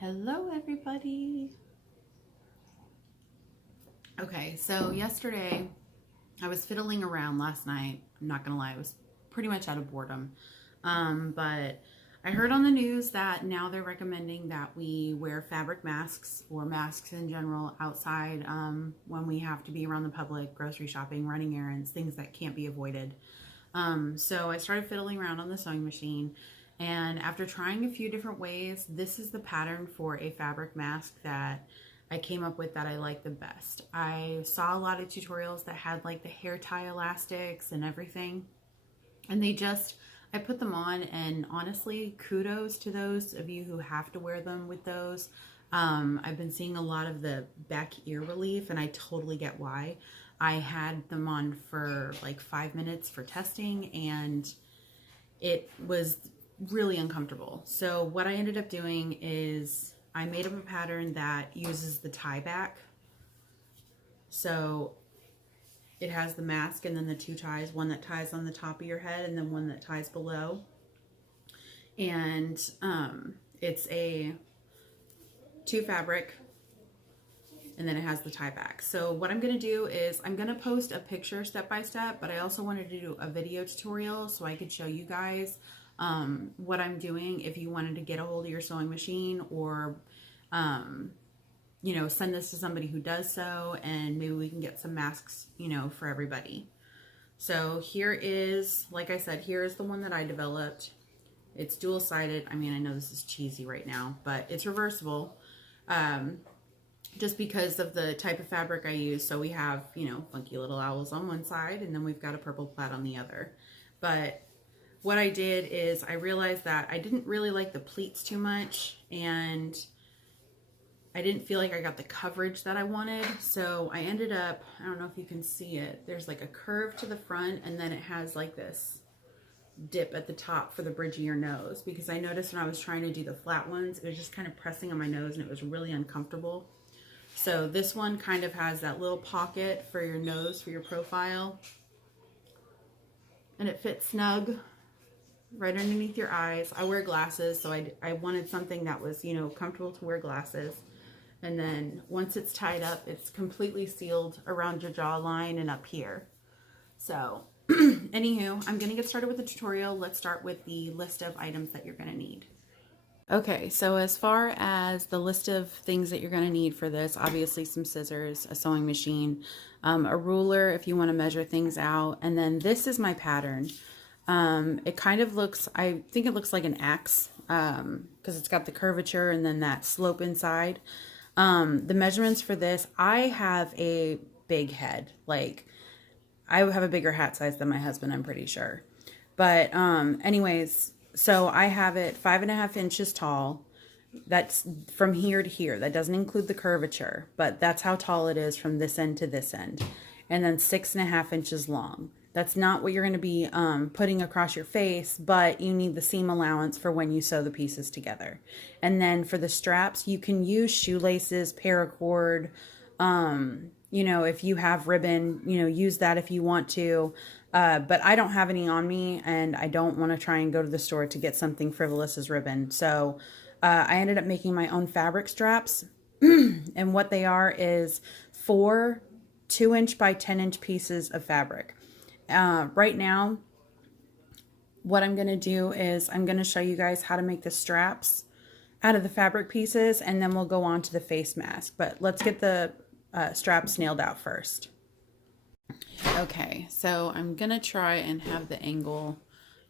Hello everybody. Okay, so yesterday I was fiddling around last night. I'm not gonna lie, I was pretty much out of boredom. But I heard on the news that now they're recommending that we wear fabric masks or masks in general outside when we have to be around the public, grocery shopping, running errands, things that can't be avoided. So I started fiddling around on the sewing machine, and after trying a few different ways, this is the pattern for a fabric mask that I came up with that I like the best. I saw a lot of tutorials that had like the hair tie elastics and everything, and I put them on, and honestly, kudos to those of you who have to wear them with those. I've been seeing a lot of the back ear relief, and I totally get why. I had them on for like 5 minutes for testing, and it was really uncomfortable. So what I ended up doing is I made up a pattern that uses the tie back. So it has the mask and then the two ties, one that ties on the top of your head and then one that ties below. And it's a two fabric, and then it has the tie back. So what I'm going to do is I'm going to post a picture step by step, but I also wanted to do a video tutorial so I could show you guys what I'm doing if you wanted to get a hold of your sewing machine, or you know, send this to somebody who does sew, and maybe we can get some masks, you know, for everybody. So here is, like I said, here is the one that I developed. It's dual-sided. I mean, I know this is cheesy right now, but it's reversible. Just because of the type of fabric I use. So we have, you know, funky little owls on one side, and then we've got a purple plaid on the other. But what I did is I realized that I didn't really like the pleats too much, and I didn't feel like I got the coverage that I wanted. So I ended up, I don't know if you can see it, there's like a curve to the front, and then it has like this dip at the top for the bridge of your nose, because I noticed when I was trying to do the flat ones, it was just kind of pressing on my nose and it was really uncomfortable. So this one kind of has that little pocket for your nose, for your profile, and it fits snug right underneath your eyes. I wear glasses, so I wanted something that was, you know, comfortable to wear glasses. And then once it's tied up, it's completely sealed around your jawline and up here. So anywho, I'm going to get started with the tutorial. Let's start with the list of items that you're going to need. Okay, so as far as the list of things that you're going to need for this, obviously some scissors, a sewing machine, a ruler if you want to measure things out, and then this is my pattern. It kind of looks, I think it looks like an axe, because it's got the curvature and then that slope inside. The measurements for this, I have a big head. Like, I have a bigger hat size than my husband, I'm pretty sure. But anyways, so I have it 5.5 inches tall. That's from here to here. That doesn't include the curvature, but that's how tall it is from this end to this end. And then 6.5 inches long. That's not what you're going to be putting across your face, but you need the seam allowance for when you sew the pieces together. And then for the straps, you can use shoelaces, paracord, you know, if you have ribbon, you know, use that if you want to. But I don't have any on me, and I don't want to try and go to the store to get something frivolous as ribbon. So I ended up making my own fabric straps. And what they are is 4 2-inch by 10-inch pieces of fabric. Right now, what I'm going to do is I'm going to show you guys how to make the straps out of the fabric pieces, and then we'll go on to the face mask. But let's get the straps nailed out first. Okay, so I'm going to try and have the angle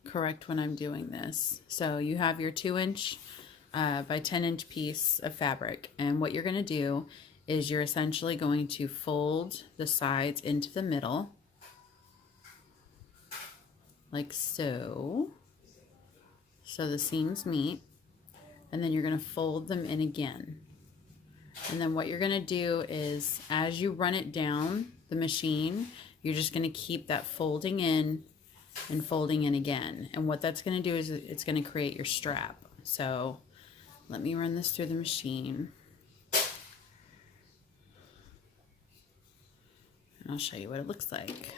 correct when I'm doing this. So you have your 2-inch by 10-inch piece of fabric, and what you're going to do is you're essentially going to fold the sides into the middle, like so. So the seams meet, and then you're going to fold them in again. And then what you're going to do is, as you run it down the machine, you're just going to keep that folding in and folding in again. And what that's going to do is it's going to create your strap. So let me run this through the machine. And I'll show you what it looks like.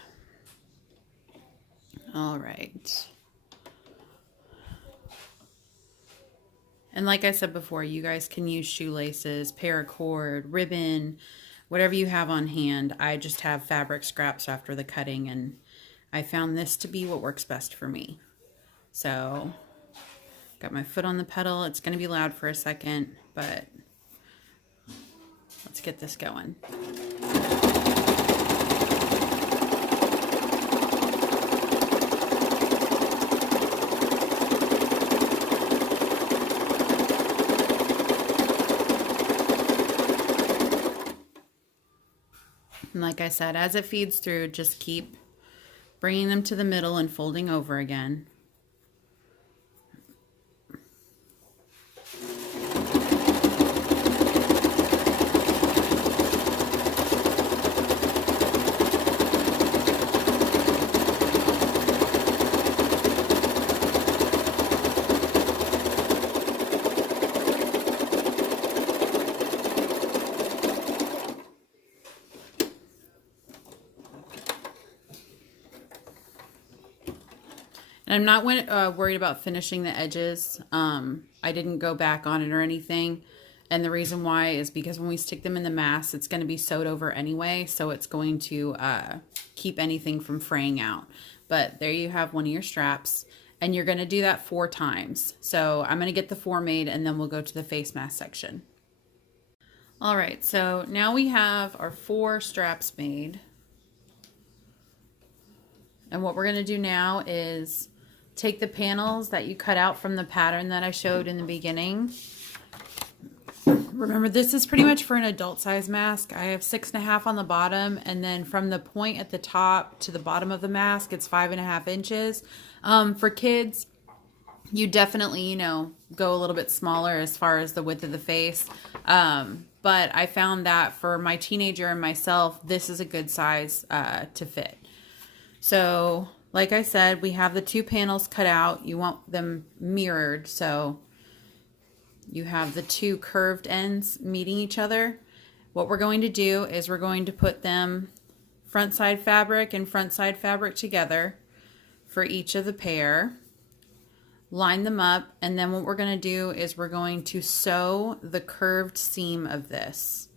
All right. And like I said before, you guys can use shoelaces, paracord, ribbon, whatever you have on hand. I just have fabric scraps after the cutting, and I found this to be what works best for me. So, got my foot on the pedal. It's going to be loud for a second, but let's get this going. And like I said, as it feeds through, just keep bringing them to the middle and folding over again. And I'm not worried about finishing the edges. I didn't go back on it or anything. And the reason why is because when we stick them in the mask, it's going to be sewed over anyway. So it's going to keep anything from fraying out. But there you have one of your straps. And you're going to do that 4 times. So I'm going to get the 4 made, and then we'll go to the face mask section. All right, so now we have our 4 straps made. And what we're going to do now is take the panels that you cut out from the pattern that I showed in the beginning. Remember, this is pretty much for an adult size mask. I have 6.5 on the bottom, and then from the point at the top to the bottom of the mask, it's 5.5 inches. For kids, you definitely, you know, go a little bit smaller as far as the width of the face. But I found that for my teenager and myself, this is a good size to fit. So, like I said, we have the 2 panels cut out. You want them mirrored, so you have the 2 curved ends meeting each other. What we're going to do is we're going to put them front side fabric and front side fabric together for each of the pair. Line them up, and then what we're going to do is we're going to sew the curved seam of this.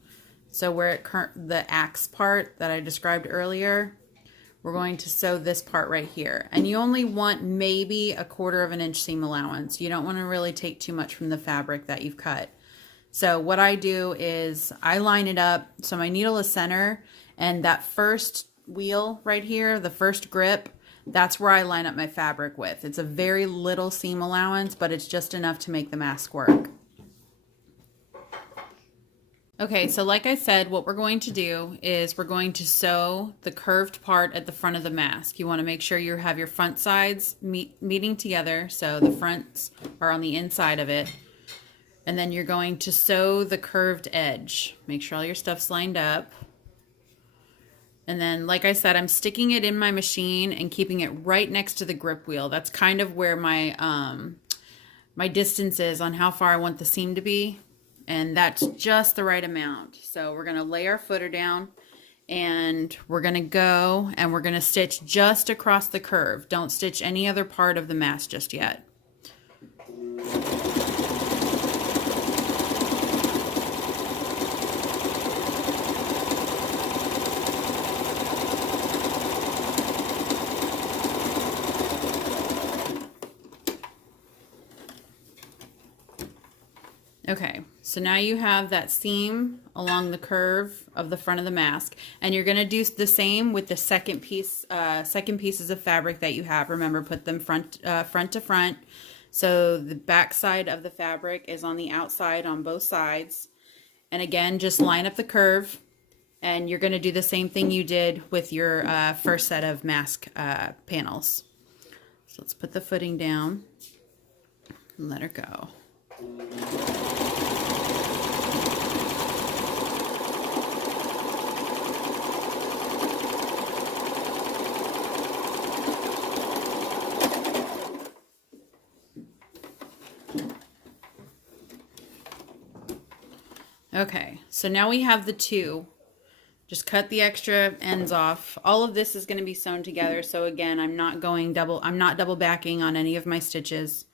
So where the axe part that I described earlier, we're going to sew this part right here. And you only want maybe 1/4 of an inch seam allowance. You don't want to really take too much from the fabric that you've cut. So what I do is I line it up so my needle is center, and that first wheel right here, the first grip, that's where I line up my fabric with. It's a very little seam allowance, but it's just enough to make the mask work. Okay, so like I said, what we're going to do is we're going to sew the curved part at the front of the mask. You want to make sure you have your front sides meeting together, so the fronts are on the inside of it. And then you're going to sew the curved edge. Make sure all your stuff's lined up. And then, like I said, I'm sticking it in my machine and keeping it right next to the grip wheel. That's kind of where my my distance is on how far I want the seam to be. And that's just the right amount. So we're going to lay our footer down, and we're going to go and we're going to stitch just across the curve. Don't stitch any other part of the mask just yet. Okay, so now you have that seam along the curve of the front of the mask, and you're going to do the same with the second pieces of fabric that you have. Remember, put them front to front. So the back side of the fabric is on the outside on both sides. And again, just line up the curve, and you're going to do the same thing you did with your first set of mask panels. So let's put the footing down and let her go. Okay, so now we have the 2. Just cut the extra ends off. All of this is going to be sewn together. So again, I'm not double backing on any of my stitches.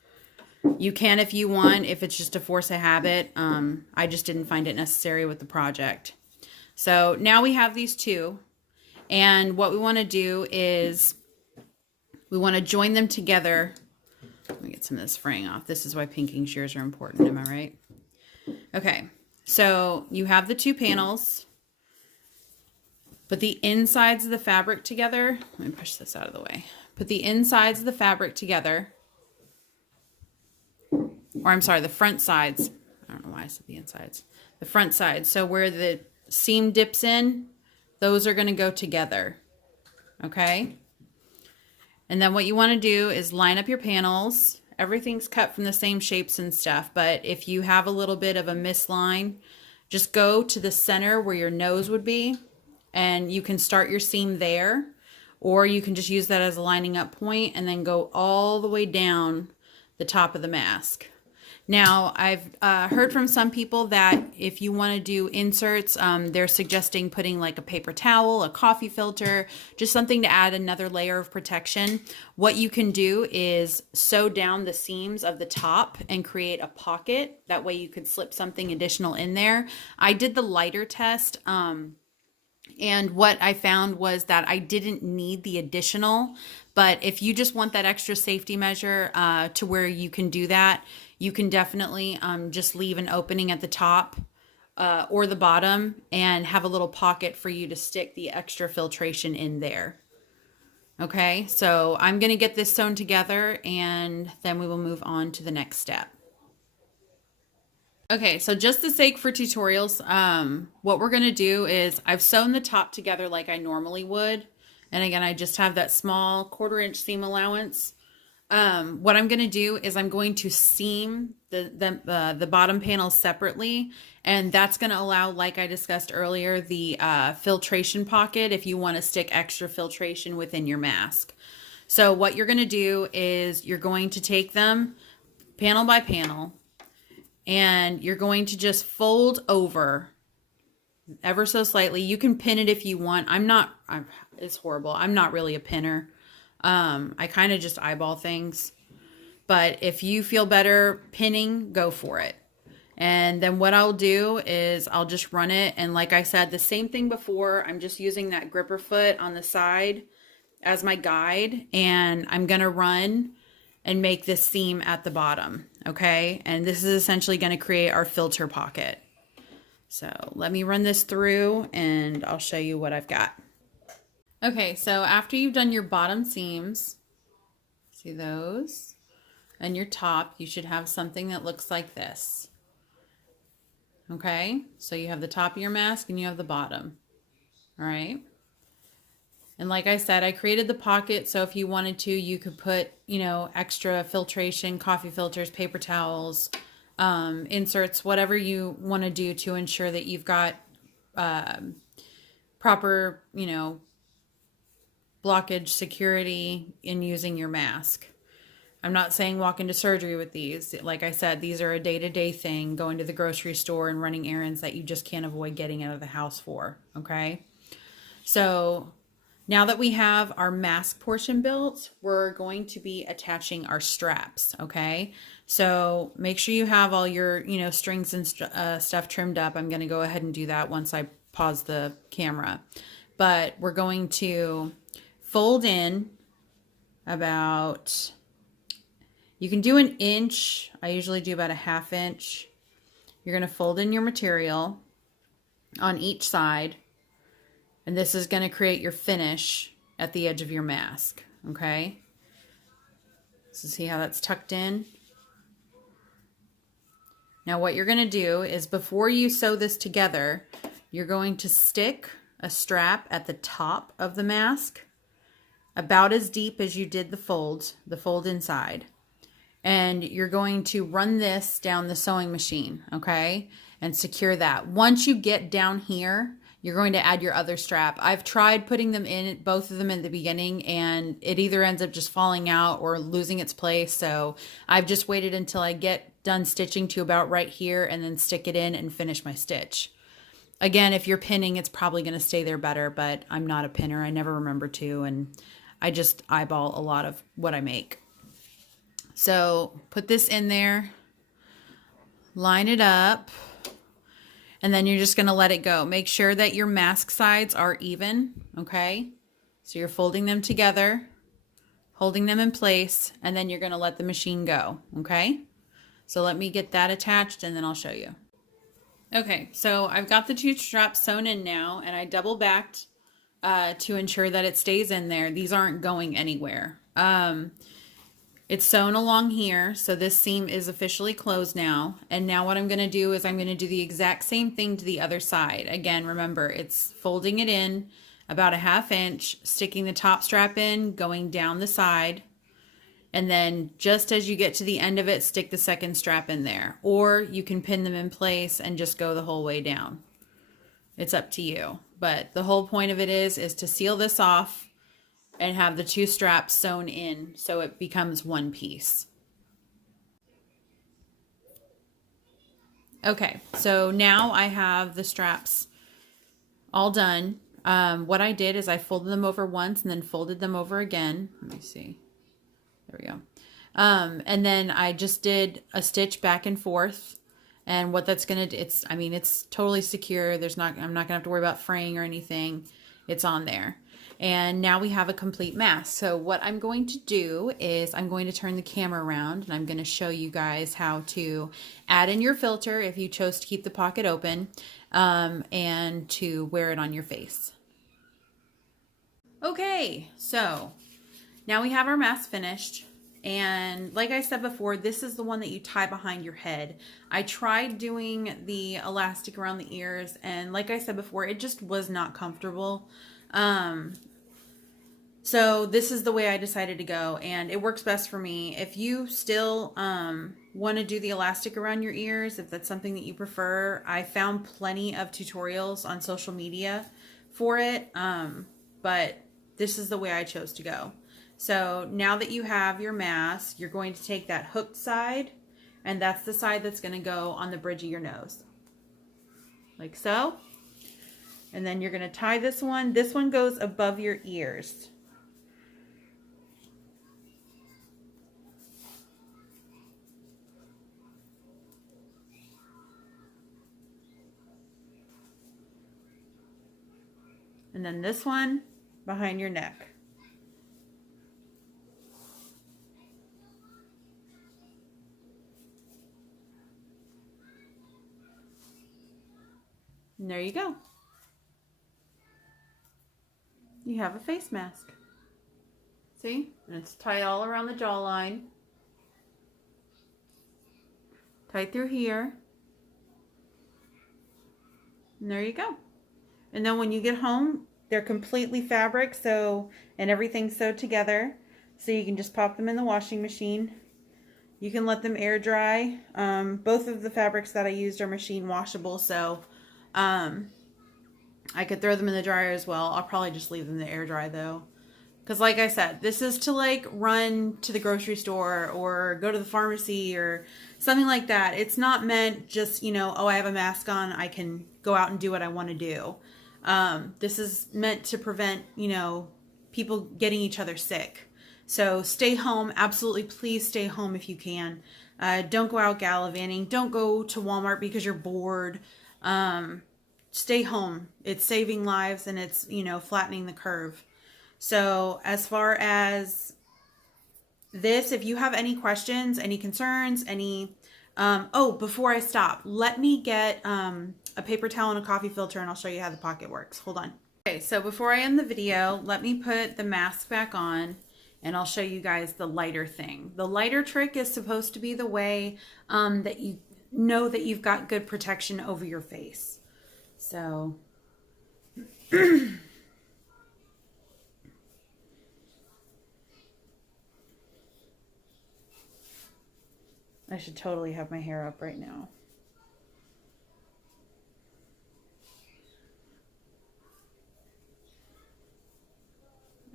You can if you want, if it's just to force a habit. I just didn't find it necessary with the project. So now we have these two. And what we want to do is we want to join them together. Let me get some of this fraying off. This is why pinking shears are important. Am I right? Okay. So you have the two panels. Put the insides of the fabric together. Let me push this out of the way. Put the insides of the fabric together. Or I'm sorry, the front sides. I don't know why I said the insides. The front sides. So where the seam dips in, those are going to go together. Okay? And then what you want to do is line up your panels. Everything's cut from the same shapes and stuff, but if you have a little bit of a misline, just go to the center where your nose would be, and you can start your seam there, or you can just use that as a lining up point and then go all the way down the top of the mask. Now, I've heard from some people that if you want to do inserts, they're suggesting putting like a paper towel, a coffee filter, just something to add another layer of protection. What you can do is sew down the seams of the top and create a pocket. That way you could slip something additional in there. I did the lighter test, and what I found was that I didn't need the additional, but if you just want that extra safety measure to where you can do that, you can definitely just leave an opening at the top or the bottom and have a little pocket for you to stick the extra filtration in there. Okay, so I'm going to get this sewn together and then we will move on to the next step. Okay, so just the sake for tutorials, what we're going to do is I've sewn the top together like I normally would. And again, I just have that small 1/4 inch seam allowance. What I'm going to do is I'm going to seam the bottom panels separately, and that's going to allow, like I discussed earlier, the filtration pocket if you want to stick extra filtration within your mask. So what you're going to do is you're going to take them panel by panel, and you're going to just fold over ever so slightly. You can pin it if you want. It's horrible. I'm not really a pinner. I kind of just eyeball things, but if you feel better pinning, go for it. And then what I'll do is I'll just run it. And like I said, the same thing before, I'm just using that gripper foot on the side as my guide, and I'm going to run and make this seam at the bottom. Okay. And this is essentially going to create our filter pocket. So let me run this through and I'll show you what I've got. Okay, so after you've done your bottom seams, see those, and your top, you should have something that looks like this. Okay, so you have the top of your mask and you have the bottom. All right. And like I said, I created the pocket, so if you wanted to, you could put, extra filtration, coffee filters, paper towels, inserts, whatever you want to do to ensure that you've got proper, blockage security in using your mask. I'm not saying walk into surgery with these. Like I said, these are a day-to-day thing, going to the grocery store and running errands that you just can't avoid getting out of the house for, okay? So now that we have our mask portion built, we're going to be attaching our straps, okay? So make sure you have all your, strings and stuff trimmed up. I'm going to go ahead and do that once I pause the camera. But we're going to fold in about, you can do 1 inch. I usually do about a 1/2 inch. You're going to fold in your material on each side. And this is going to create your finish at the edge of your mask. Okay. So see how that's tucked in? Now what you're going to do is before you sew this together, you're going to stick a strap at the top of the mask, about as deep as you did the fold inside. And you're going to run this down the sewing machine, okay? And secure that. Once you get down here, you're going to add your other strap. I've tried putting them in, both of them in the beginning, and it either ends up just falling out or losing its place. So I've just waited until I get done stitching to about right here and then stick it in and finish my stitch. Again, if you're pinning, it's probably going to stay there better, but I'm not a pinner. I never remember to, and I just eyeball a lot of what I make. So put this in there, line it up, and then you're just going to let it go. Make sure that your mask sides are even, okay? So you're folding them together, holding them in place, and then you're going to let the machine go, okay? So let me get that attached and then I'll show you. Okay, so I've got the two straps sewn in now, and I double backed to ensure that it stays in there. These aren't going anywhere. It's sewn along here, so this seam is officially closed now. And now what I'm going to do is I'm going to do the exact same thing to the other side. Again, remember, it's folding it in about a 1/2 inch, sticking the top strap in, going down the side, and then just as you get to the end of it, stick the second strap in there. Or you can pin them in place and just go the whole way down. It's up to you. But the whole point of it is to seal this off and have the two straps sewn in so it becomes one piece. Okay, so now I have the straps all done. What I did is I folded them over once and then folded them over again. Let me see. There we go. And then I just did a stitch back and forth. And what that's going to do, it's totally secure. I'm not going to have to worry about fraying or anything. It's on there. And now we have a complete mask. So what I'm going to do is I'm going to turn the camera around and I'm going to show you guys how to add in your filter if you chose to keep the pocket open, and to wear it on your face. Okay, so now we have our mask finished. And like I said before, this is the one that you tie behind your head. I tried doing the elastic around the ears, and like I said before, it just was not comfortable. So this is the way I decided to go, and it works best for me. If you still want to do the elastic around your ears, if that's something that you prefer, I found plenty of tutorials on social media for it, but this is the way I chose to go. So now that you have your mask, you're going to take that hooked side, and that's the side that's going to go on the bridge of your nose. Like so. And then you're going to tie this one. This one goes above your ears. And then this one behind your neck. And there you go. You have a face mask. See? And it's tied all around the jawline. Tied through here. And there you go. And then when you get home, they're completely fabric, so, and everything's sewed together. So you can just pop them in the washing machine. You can let them air dry. Both of the fabrics that I used are machine washable, so I could throw them in the dryer as well. I'll probably just leave them to air dry though. Because like I said, this is to like run to the grocery store or go to the pharmacy or something like that. It's not meant just, you know, oh, I have a mask on, I can go out and do what I want to do. This is meant to prevent, you know, people getting each other sick. So stay home. Absolutely, please stay home if you can. Don't go out gallivanting. Don't go to Walmart because you're bored. Stay home. It's saving lives and it's, you know, flattening the curve. So as far as this, if you have any questions, any concerns, any, oh, before I stop, let me get a paper towel and a coffee filter and I'll show you how the pocket works. Hold on. Okay, so before I end the video, let me put the mask back on and I'll show you guys the lighter thing. The lighter trick is supposed to be the way that you know that you've got good protection over your face. So I should totally have my hair up right now.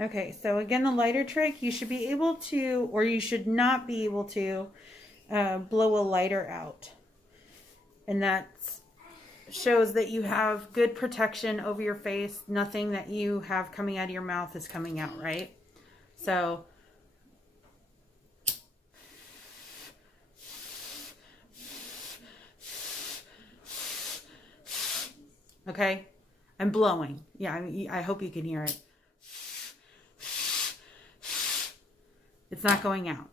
Okay, so again, the lighter trick, you should be able to, or you should not be able to blow a lighter out. And that shows that you have good protection over your face. Nothing that you have coming out of your mouth is coming out, right? So Okay? I'm blowing. Yeah, I hope you can hear it. It's not going out.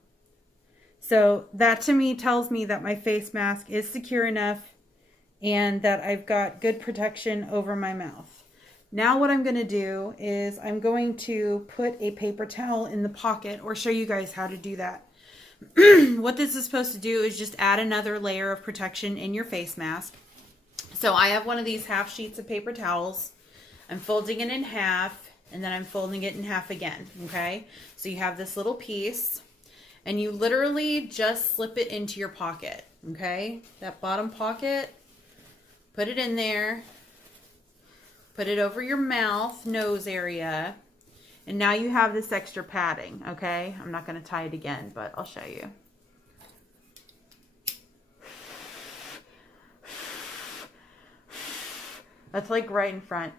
So that to me tells me that my face mask is secure enough and that I've got good protection over my mouth. Now what I'm going to do is I'm going to put a paper towel in the pocket or show you guys how to do that. What this is supposed to do is just add another layer of protection in your face mask. So I have one of these half sheets of paper towels. I'm folding it in half and then I'm folding it in half again, okay? So you have this little piece and you literally just slip it into your pocket, okay? That bottom pocket, put it in there, put it over your mouth, nose area, and now you have this extra padding, okay? I'm not going to tie it again, but I'll show you. That's like right in front.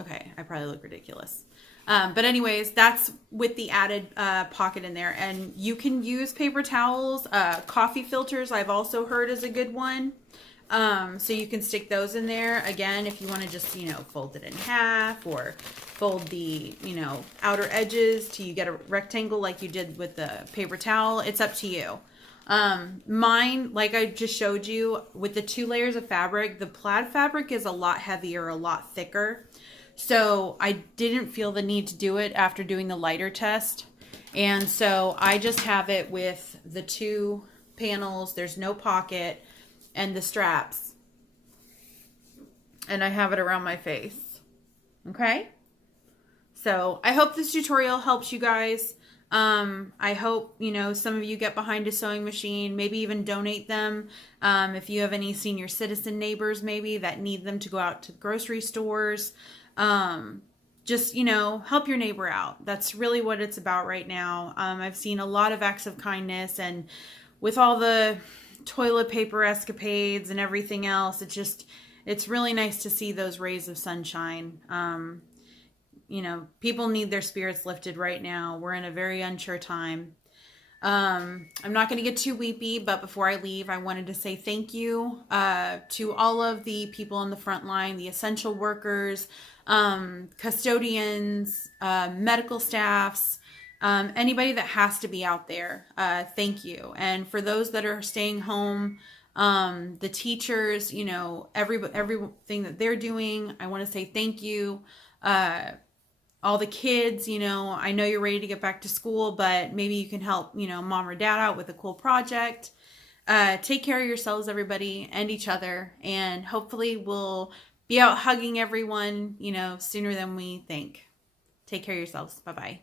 Okay, I probably look ridiculous. But anyways, that's with the added pocket in there. And you can use paper towels. Coffee filters, I've also heard, is a good one. So you can stick those in there. Again, if you want to just, you know, fold it in half or fold the, you know, outer edges till you get a rectangle like you did with the paper towel. It's up to you. Mine, like I just showed you, with the 2 layers of fabric, the plaid fabric is a lot heavier, a lot thicker. So I didn't feel the need to do it after doing the lighter test. And so I just have it with the 2 panels. There's no pocket and the straps. And I have it around my face. Okay? So I hope this tutorial helps you guys. I hope, you know, some of you get behind a sewing machine, maybe even donate them. If you have any senior citizen neighbors maybe that need them to go out to grocery stores. Just, you know, help your neighbor out. That's really what it's about right now. I've seen a lot of acts of kindness, and with all the toilet paper escapades and everything else, it's really nice to see those rays of sunshine. You know, people need their spirits lifted right now. We're in a very unsure time. I'm not going to get too weepy, but before I leave, I wanted to say thank you to all of the people on the front line, the essential workers, custodians, medical staffs, anybody that has to be out there. Thank you. And for those that are staying home, the teachers, you know, everything that they're doing, I want to say thank you. All the kids, you know, I know you're ready to get back to school, but maybe you can help, you know, mom or dad out with a cool project. Take care of yourselves, everybody, and each other. And hopefully we'll be out hugging everyone, you know, sooner than we think. Take care of yourselves. Bye-bye.